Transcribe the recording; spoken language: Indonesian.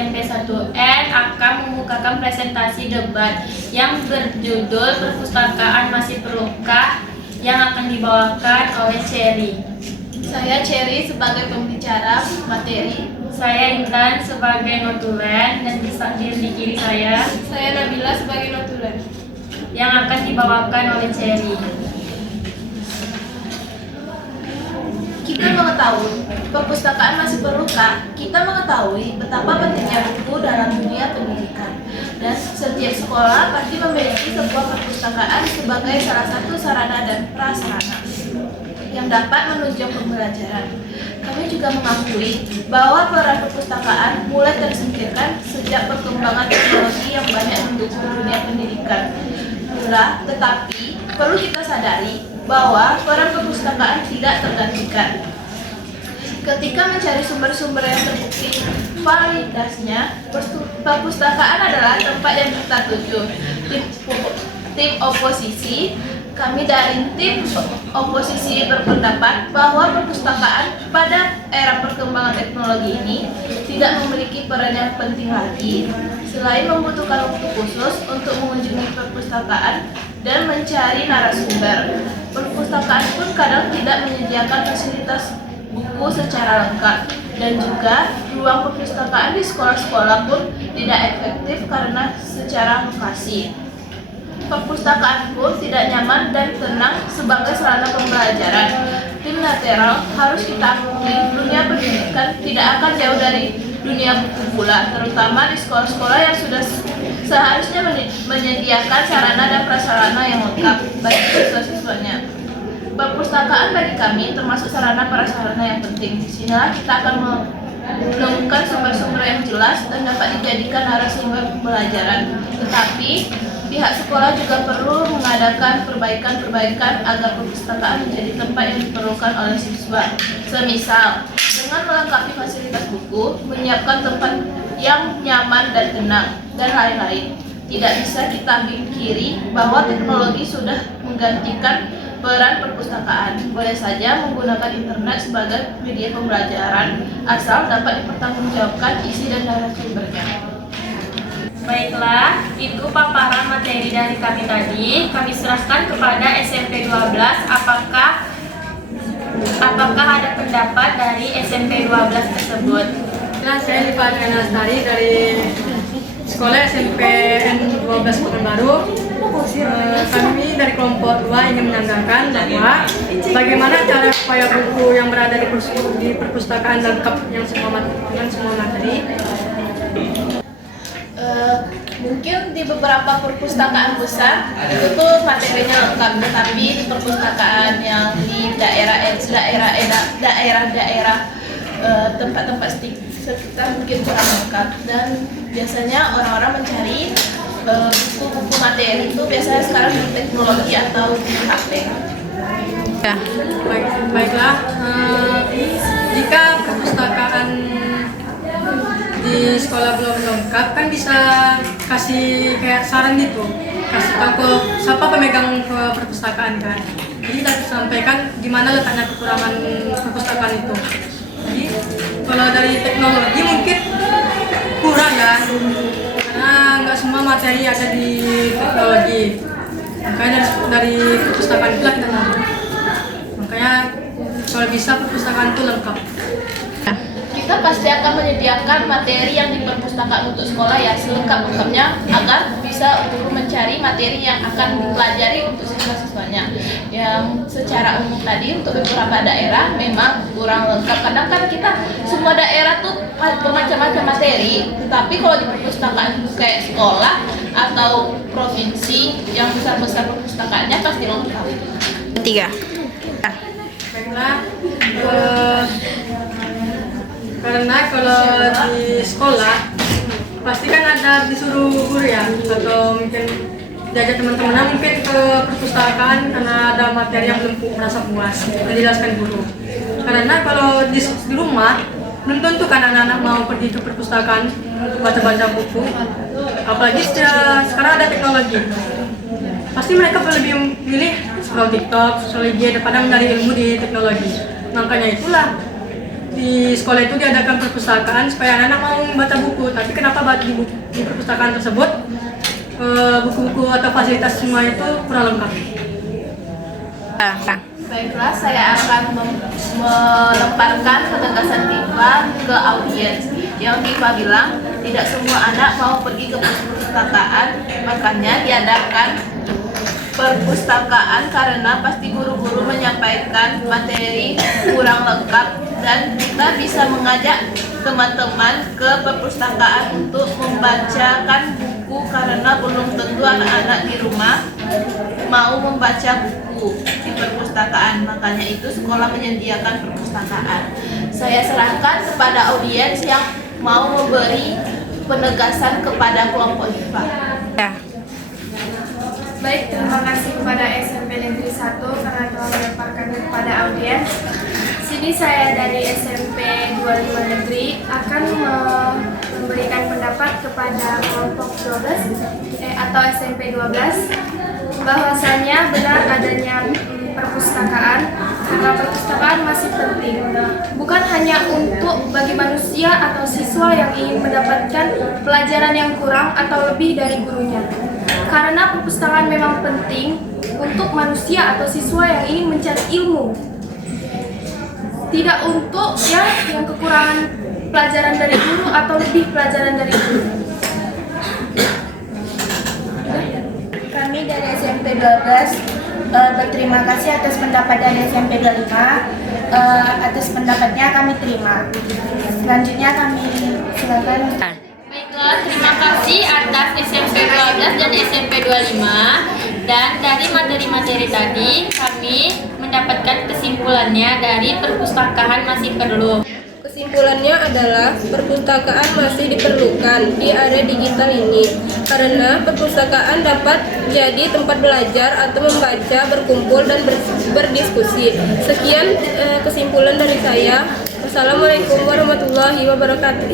SMP 1N akan membukakan presentasi debat yang berjudul Perpustakaan Masih Perlukah yang akan dibawakan oleh Cherry. Saya Cherry sebagai pembicara materi. Saya Intan sebagai notulen dan di kiri saya Nabila sebagai notulen. yang akan dibawakan oleh Cherry. Kita mengetahui perpustakaan masih perlukah? Kita mengetahui betapa pentingnya buku dalam dunia pendidikan. Dan setiap sekolah pasti memiliki sebuah perpustakaan sebagai salah satu sarana dan prasarana yang dapat menunjang pembelajaran. Kami juga mengakui bahwa peran perpustakaan mulai tersingkirkan sejak perkembangan teknologi yang banyak mendukung dunia pendidikan. Tetapi perlu kita sadari bahwa peran perpustakaan tidak tergantikan. Ketika mencari sumber-sumber yang terbukti validitasnya, perpustakaan adalah tempat yang kita tuju. Tim oposisi, kami dari tim oposisi berpendapat bahwa perpustakaan pada era perkembangan teknologi ini tidak memiliki peran yang penting lagi. Selain membutuhkan waktu khusus untuk mengunjungi perpustakaan dan mencari narasumber, perpustakaan pun kadang tidak menyediakan fasilitas buku secara lengkap, dan juga ruang perpustakaan di sekolah-sekolah pun tidak efektif karena secara lokasi. Perpustakaan pun tidak nyaman dan tenang sebagai sarana pembelajaran. Tim lateral harus kita akui, dunia pendidikan tidak akan jauh dari dunia buku pula, terutama di sekolah-sekolah yang sudah seharusnya menyediakan sarana dan prasarana yang lengkap bagi siswa-siswanya. Perpustakaan bagi kami termasuk sarana prasarana yang penting. Disinilah kita akan menemukan sumber-sumber yang jelas dan dapat dijadikan narasumber pembelajaran. Tetapi pihak sekolah juga perlu mengadakan perbaikan-perbaikan agar perpustakaan menjadi tempat yang diperlukan oleh siswa. Semisal, dengan melengkapi fasilitas buku, menyiapkan tempat yang nyaman dan tenang, dan lain-lain. Tidak bisa kita pungkiri bahwa teknologi sudah menggantikan peran perpustakaan. Boleh saja menggunakan internet sebagai media pembelajaran, asal dapat dipertanggungjawabkan isi dan narasumbernya. Baiklah, itu paparan materi dari kami tadi. Kami serahkan kepada SMP 12 apakah ada pendapat dari SMP 12 tersebut. Nah, saya Lipat Renastari dari sekolah SMPN 12 Pekanbaru. Kami dari kelompok 2 ingin menanyakan bahwa bagaimana cara supaya buku yang berada di perpustakaan lengkap yang semua materi. Mungkin di beberapa perpustakaan besar itu tuh materinya lengkap, tetapi di perpustakaan yang di daerah tempat-tempat sekitar mungkin kurang lengkap, dan biasanya orang-orang mencari buku-buku materi itu biasanya sekarang di teknologi atau di HP. Ya, baiklah. Jika perpustakaan di sekolah belum lengkap, kan bisa kasih kayak saran gitu, kasih tahu ke siapa pemegang perpustakaan kan. Jadi kita sampaikan di mana letaknya kekurangan perpustakaan itu. Jadi kalau dari teknologi mungkin kurang ya, karena nggak semua materi ada di teknologi. Makanya dari perpustakaan itulah kita tahu. Makanya kalau bisa perpustakaan itu lengkap. Kita pasti akan menyediakan materi yang di perpustakaan untuk sekolah ya selengkap-lengkapnya agar bisa untuk mencari materi yang akan dipelajari untuk siswa-siswanya. Yang secara umum tadi untuk beberapa daerah memang kurang lengkap. Kadang kan kita semua daerah tuh bermacam-macam materi, tetapi kalau di perpustakaan kayak sekolah atau provinsi yang besar-besar perpustakaannya pasti lengkap. 3. Baiklah. Karena kalau di sekolah pasti kan ada disuruh guru ya, atau mungkin diajak teman-teman mungkin ke perpustakaan karena ada materi yang belum merasa puas menjelaskan guru. Karena kalau di rumah belum tentu kan anak-anak mau pergi ke perpustakaan baca-baca buku, apalagi sekarang ada teknologi. Pasti mereka lebih milih scroll TikTok, scroll IG daripada mencari ilmu di teknologi. Makanya itulah di sekolah itu diadakan perpustakaan supaya anak-anak mau membaca buku, tapi kenapa di perpustakaan tersebut buku-buku atau fasilitas semua itu kurang lengkap. Baiklah, saya akan melemparkan penegasan Tifa ke audiens. Yang Tifa bilang, tidak semua anak mau pergi ke perpustakaan, makanya diadakan perpustakaan karena pasti guru-guru menyampaikan materi kurang lengkap dan kita bisa mengajak teman-teman ke perpustakaan untuk membacakan buku karena belum tentu anak-anak di rumah mau membaca buku di perpustakaan, makanya itu sekolah menyediakan perpustakaan. Saya serahkan kepada audiens yang mau memberi penegasan kepada kelompok IPA. Baik, terima kasih kepada SMP Negeri 1 karena telah melemparkan kepada audiens. Sini saya dari SMP 25 Negeri akan memberikan pendapat kepada kelompok 12 atau SMP 12 bahwasanya benar adanya perpustakaan karena perpustakaan masih penting, bukan hanya untuk bagi manusia atau siswa yang ingin mendapatkan pelajaran yang kurang atau lebih dari gurunya. Karena perpustakaan memang penting untuk manusia atau siswa yang ingin mencari ilmu, tidak untuk yang kekurangan pelajaran dari guru atau lebih pelajaran dari guru. Kami dari SMP 12 berterima kasih atas pendapat dari SMP 25. Atas pendapatnya kami terima. Selanjutnya kami silakan. Baiklah, terima kasih atas SMP 12 dan SMP 25. Dan dari materi-materi tadi kami mendapatkan kesimpulannya dari perpustakaan masih perlu. Kesimpulannya adalah perpustakaan masih diperlukan di area digital ini karena perpustakaan dapat jadi tempat belajar atau membaca, berkumpul, dan berdiskusi. Sekian kesimpulan dari saya. Wassalamualaikum warahmatullahi wabarakatuh.